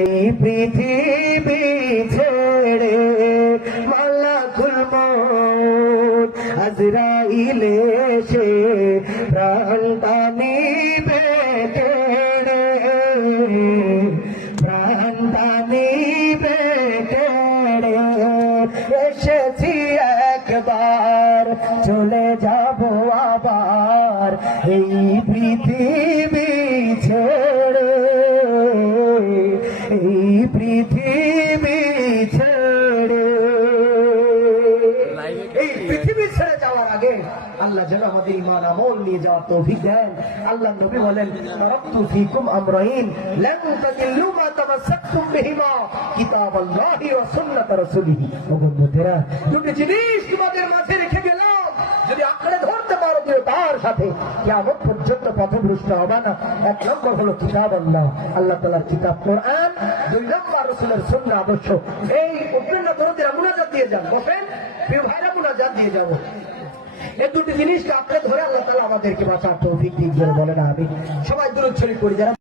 এই পৃথিবী ছেড়ে মালাকুল মউত আজরাইল এসে প্রাণটা নিবে কেড়ে, প্রাণটা নিবে কেড়ে। এসেছি একবার, চলে যাব আবার, এই পৃথিবী ছেড়ে, এই পৃথিবী ছেড়ে। এই পৃথিবী ছেড়ে যাওয়ার আগে আল্লাহ যেন আমাদের ঈমান আমল নিয়ে যাওয়ার তৌফিক দেন। আল্লাহ নবী বলেন, তারাকতু ফীকুম আমরাইন লান তাদিল্লু মা তামাসসাকতুম বিহিমা কিতাবাল্লাহি ওয়া সুন্নাত রাসূলিহি। ও বন্ধুরা, দুটি জিনিস তোমাদের মাঝে রেখে গেলাম, যদি আঁকড়ে ধরতে পারো তার সাথে কিয়ামত পর্যন্ত পথভ্রষ্ট হবে না। এক নম্বর হলো কিতাবাল্লাহ, আল্লাহ তাআলার কিতাব কোরআন। দুই নম্বর রাসূলের সুন্নাহ আদর্শ। এই উপরের দরদের মুনাজাত দিয়ে যান, বলেন প্রিয় ভাইরা মুনাজাত দিয়ে যাব। এই দুটি জিনিসকে আঁকড়ে ধরে আল্লাহ তাআলা আমাদেরকে বাঁচার তৌফিক দিন, বলেন আমিন। সবাই দুরূদ শরীফ পড়ি যারা